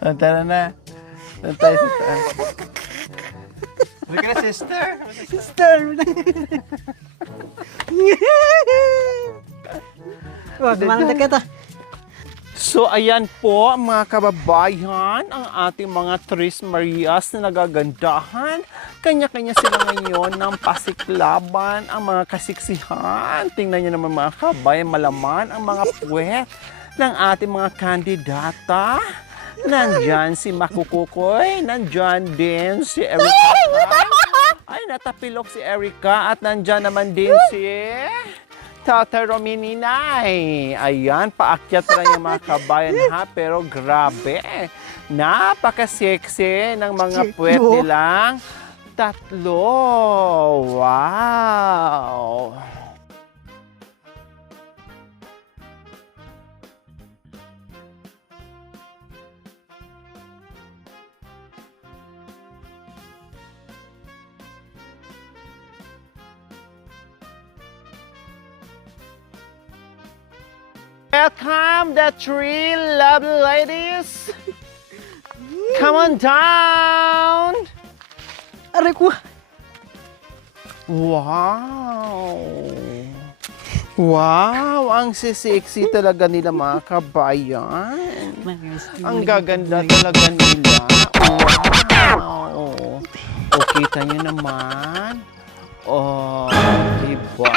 Tara na. Doon tayo sa taas. Look at sister. Sister! Oh, dumanan na kita. So ayan po mga kababayan, ang ating mga Tres Marias na nagagandahan. Kanya-kanya sila ngayon ng pasiklaban, ang mga kasiksihan. Tingnan niyo naman mga kababayan, malaman ang mga puwet ng ating mga kandidata. Nandyan si Makukukoy, nandyan din si Erica. Ay, natapilok si Erica at nandyan naman din si Tata Romininay. Ayan, paakyat lang yung mga kabayan ha, pero grabe. Napaka-sexy ng mga puwet nilang tatlo. Wow! Welcome the three lovely ladies. Come on down. Aray ko. Wow. Wow, ang sexy talaga nila mga kabayan. Ang gaganda talaga nila. Wow. O, kita nyo naman. Oh, diba?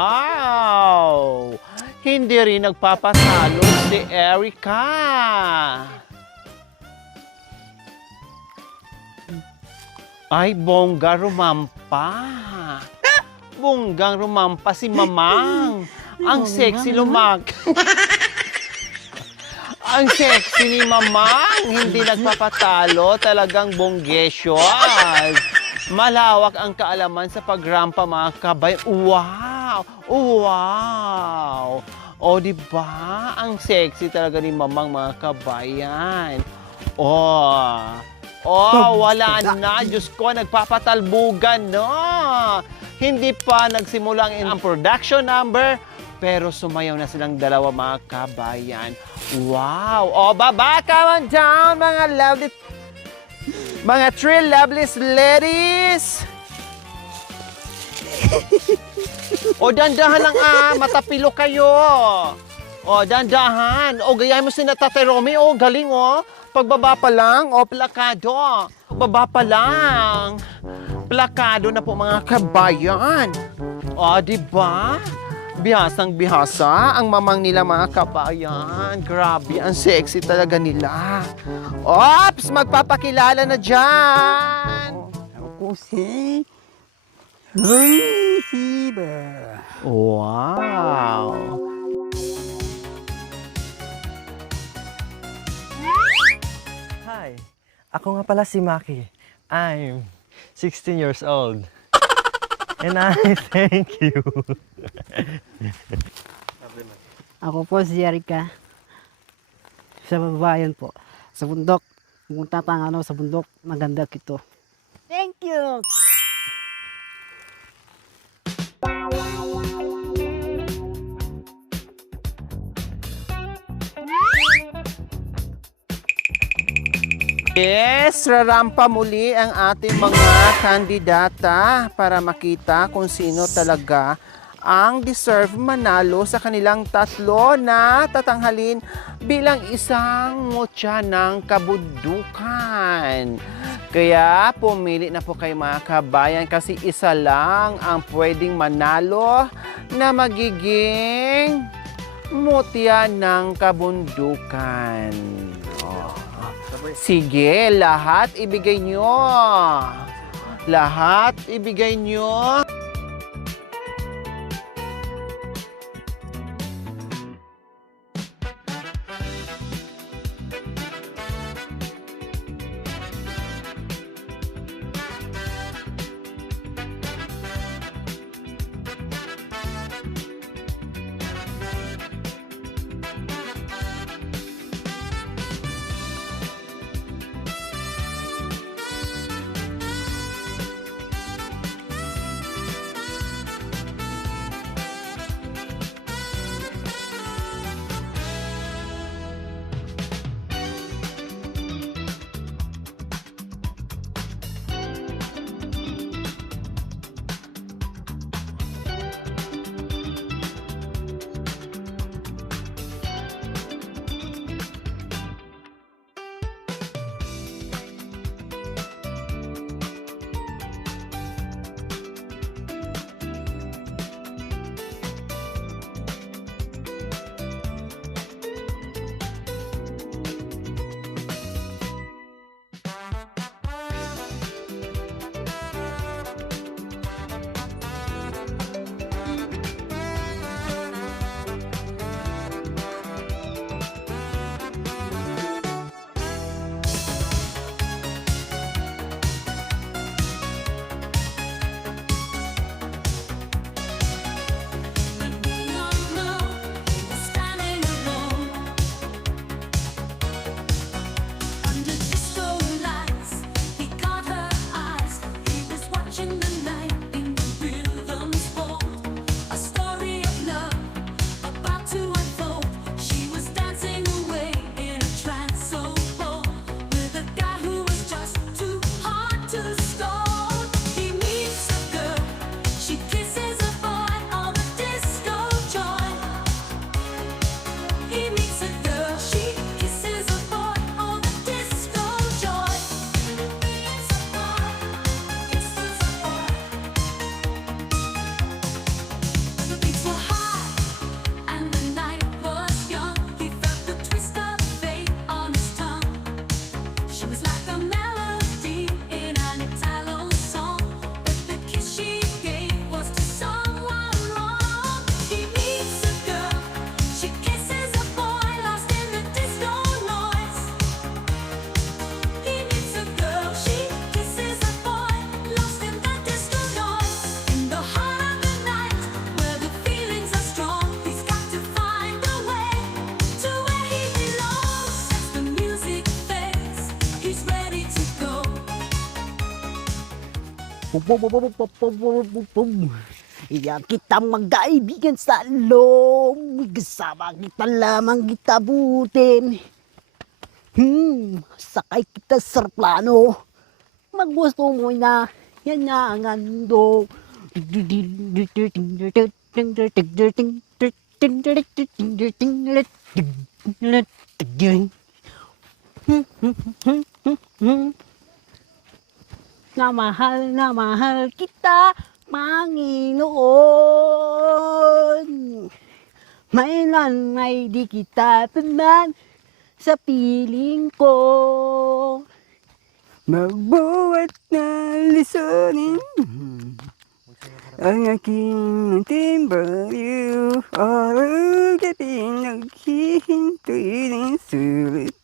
Wow! Hindi rin nagpapasalo si Erica. Ay, bongga rumampa. Bonggang rumampa si Mamang. Ang sexy lumak. Ang sexy ni Mamang. Hindi nagpapatalo. Talagang bonggesyos. Malawak ang kaalaman sa pagrampa mga kabay. Wow! Wow! O, diba? Ang sexy talaga ni Mamang mga kabayan. Oh! Oh, wala na. Diyos ko, nagpapatalbugan, no? Hindi pa nagsimula ang production number, pero sumayaw na silang dalawa mga kabayan. Wow! O, baba, come on down, mga lovely mga three lovely ladies! O, dandahan lang matapilo kayo. O, dandahan. O, gayahin mo si Tate Romy. O, galing o. Pagbaba pa lang, o, plakado. Pagbaba pa lang. Plakado na po mga kabayan. O, diba? Bihasang bihasa ang mamang nila mga kabayan. Grabe, ang sexy talaga nila. Ops! Magpapakilala na dyan! Ako si Lucifer. Wow! Hi, ako nga pala si Maki. I'm 16 years old. And I thank you. Ako po si Erica. Sa babayan po. Sa bundok. Pumunta tayo sa bundok. Maganda kito. Thank you! Yes, rarampa muli ang ating mga kandidata para makita kung sino talaga ang deserve manalo sa kanilang tatlo na tatanghalin bilang isang mutya ng kabundukan. Kaya pumili na po kayo mga kabayan kasi isa lang ang pwedeng manalo na magiging mutya ng kabundukan. Sige, lahat ibigay nyo. Lahat ibigay nyo. Iyan kita magkaibigan sa loob. Kasama kita lamang kita butin. Sakay kita sa plano. Maggusto mo na. Yan na ang ando. Na mahal kita, Panginoon. Mailan ay di kita tanan sa piling ko. Magbuhat na lisanin ang aking timbalyo. Araw gabi naghihintay ng sulit.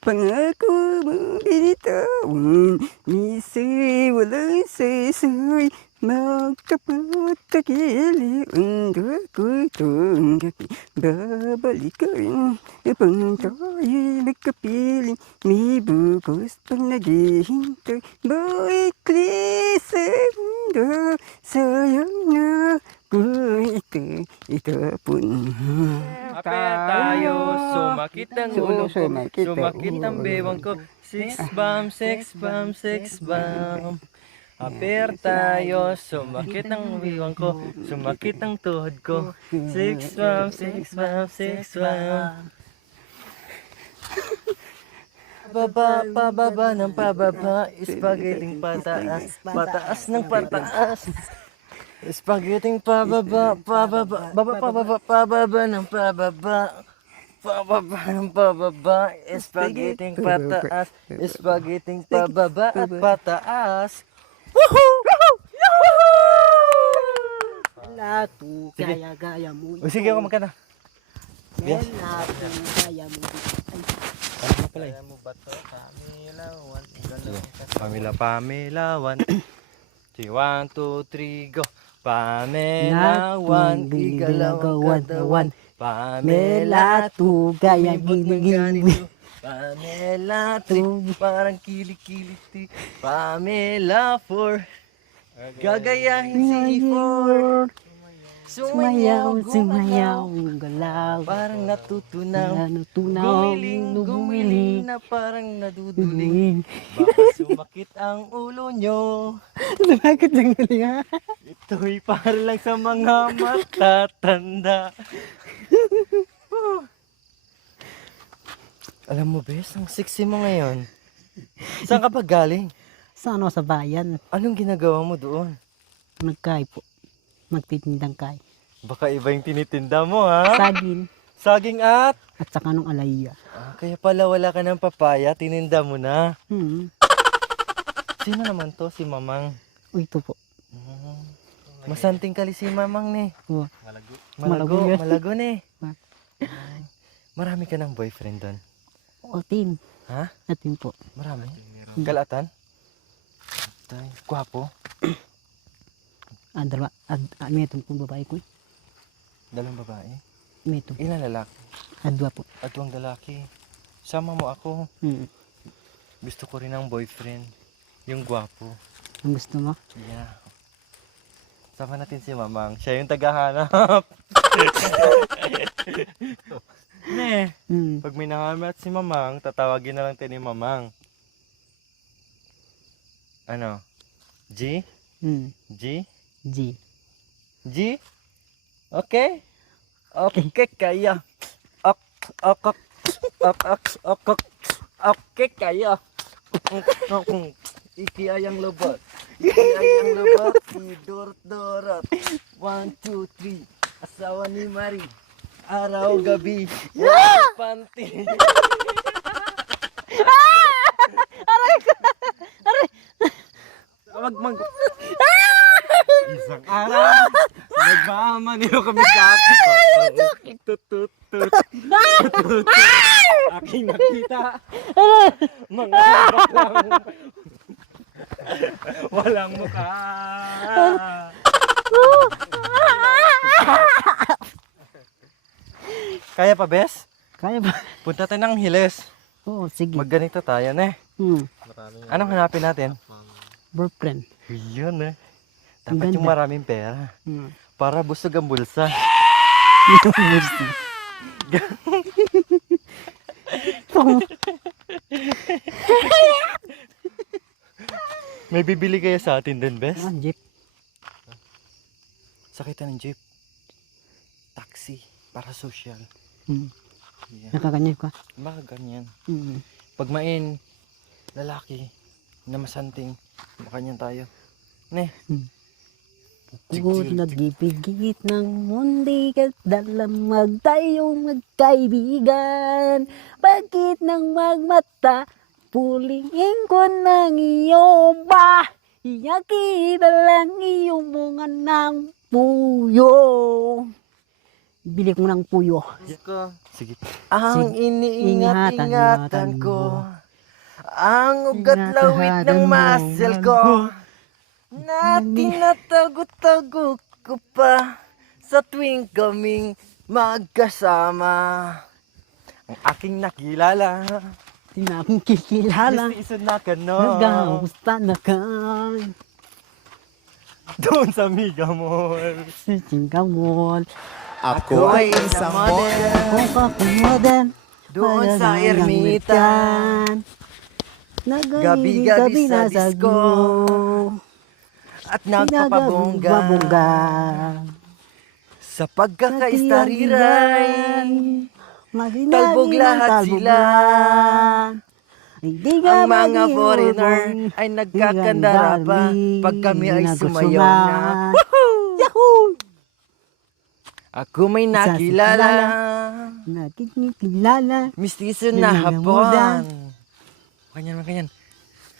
Pangako mo binitawan, isa'y walang saysay. Magkapagtakili, unda ko itong gabi. Babalik ka rin, pang tayo'y nagkapiling. May bukos pang naghihintay. Buikli sa mundo, sayang na ko ito itapon. Apel tayo, sumakit ang ulo ko, sumakit ang bewang ko. Six bam, six bam, six bam. Aper tayo, sumakit ang bewang ko, sumakit ang tuhod ko. Six bam, six bam, six bam. Pababa ng pababa, spagheting pataas, pataas ng pataas. Spagheting pababa, pababa, pababa ng pababa. Pababa ng pababa, spagheting pataas, spagheting pababa at pataas. Lato, gaya-gaya mo ito. O sige ako magkana. Lato, gaya mo ito. Ano pala eh? Pamilawan. 1, 2, 3, go. Pamelawan, igalaw ang katawan. Pamela, tu, gaya gini-gini. Pamela 3, parang kilikiliti. Pamela 4, gagayahin si 4. Sumayaw, sumayaw, galaw. Parang natutunaw. Natunaw, Gumiling na parang naduduling. Baka sumakit ang ulo nyo. Bakit ang galing ha? Ito'y para lang sa mga matatanda. Alam mo, Bes, ang sexy mo ngayon. Saan ka pa galing? Sa ano, sa bayan. Anong ginagawa mo doon? Nagkay po. Magtitindang kay. Baka iba yung tinitinda mo, ha? Saging. Saging at Saka nung alaya. kaya pala wala ka ng papaya, tininda mo na. Sino naman to? Si Mamang. Uy, ito po. Masanting kali si Mamang ni. Oh. Malago, Malago. malago ni. Ah. Marami ka ng boyfriend doon. Atin. Ha? Atin po. Marami? Kalatan? Tay, gwapo. Dalawa. May itong pong babae ko. Dalawang babae. May itong. Ilan lalaki? Dua po. At duwang lalaki. Sama mo ako. Gusto ko rin ng boyfriend. Yung gwapo. Ang gusto mo? Yeah. Sama natin si Mamang. Siya yung tagahanap. Ne, pag may nahanap si Mamang, tatawagin na lang tayo ni Mamang. Ano? G? G? G. G? Okay? Okay kaya. Okay kaya. Ikiayang lobot. Ikiayang lobot. Si Dorot. 1, 2, 3. Asawa ni Marie. Araw, gabi. Panty. Mag isang araw, nagmamanilo kami sa akin. Tutut. Aking nakita. Mga baklang. Walang mukha. Kaya pa, Bes? Kaya ba? Punta tayo ng Hiles. Oo, sige. Magganito tayo, ne? Anong hanapin natin? Boyfriend. Yun eh. Ang Dapat yung ganda. maraming pera. Hmm. Para busog ang bulsa. May bibili kaya sa atin din, Bes? Ah, jeep. Sakitan ng jeep. Taxi. Para social. Hmm. Yeah. Nakaganyan ka. Baka ganyan. Hmm. Pag main, lalaki, na masanting, makanyan tayo. Ne? Kung nagipigit ng mundi at dalamag tayong magkaibigan. Bakit nang magmata, pulingin ko ng iyong ba? Iyakita lang iyong bunga ng puyo. Bili ko ng puyo. Sige. Ang Ingatan iniingat-ingatan ko, ang ugat Ingatan lawit ng mo, muscle ko, na tinatago-tago ko pa sa tuwing kaming magkasama. Ang aking nakilala, Di na akong kikilala. mistiso na ka no, Nagamusta na ka. doon sa Mega Mall. Sa Singkamol. Ako ay isang model, Kung kakumodan. doon sa ermita. Gabi-gabi sa disco. At nagpapabongga Pinagabongga. sa pagkakaistariray. Talbog lahat sila. Ang mga foreigner ay nagkakandara pa pag kami ay sumayaw na. Yahoo! Ako may nakilala, Nakikilala. mistiso na hapon. Kanyan.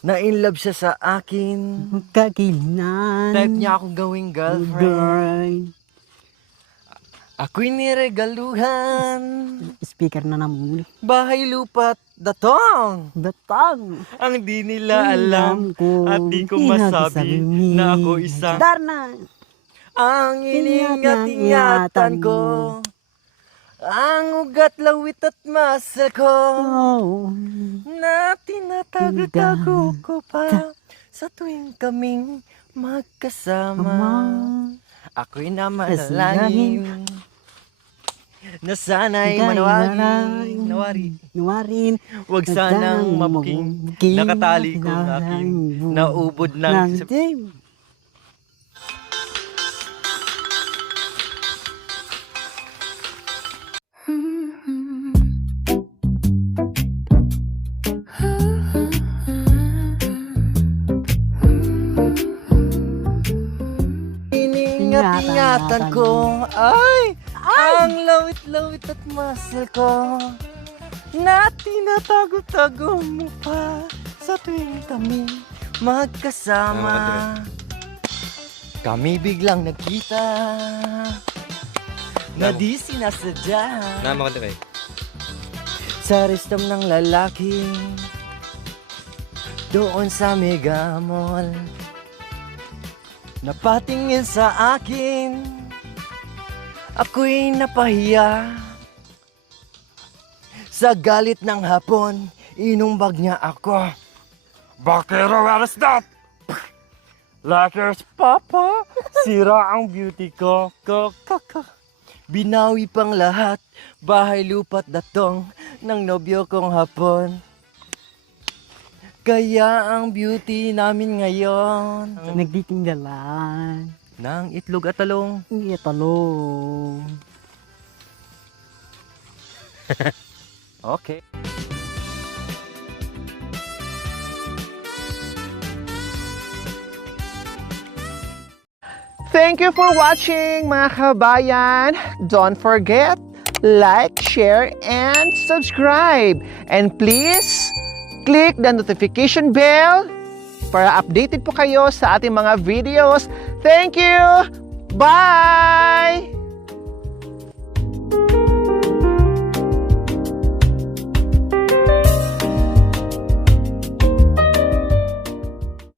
Na in love siya sa akin. Kakilan. Type niya akong gawing girlfriend. Girl. Ako'y niregaluhan. Speaker na naman. Bahay lupa't datong. Datang. Ang di nila alam at di ko masabi na ako isang Darna. ang iningat-ingatan ko. Ang ugat, lawit at muscle ko Oh. na tinatago-tago ko pa sa tuwing kaming magkasama. Ako'y namanalangin na sana'y nawari. Nawarin. Huwag sanang mabuking nakatali ko ng aking naubod ng Ingat-ingatan ko ay ang lawit-lawit at muscle ko na tinatago-tago mo pa sa tuwing kami magkasama. Kami biglang nagkita na di sinasadya sa restom ng lalaki doon sa Mega Mall. Napatingin sa akin, ako'y napahiya. Sa galit ng hapon, inumbag niya ako. Bakero, where is that? Lakers, papa, sira ang beauty ko. Binawi pang lahat, bahay lupa't datong ng nobyo kong hapon. Kaya ang beauty namin ngayon Nagtitinggalan. ng itlog at talong. Iya talong. Okay. Thank you for watching, mga kabayan. Don't forget, like, share, and subscribe. And please, click the notification bell para updated po kayo sa ating mga videos. Thank you! Bye!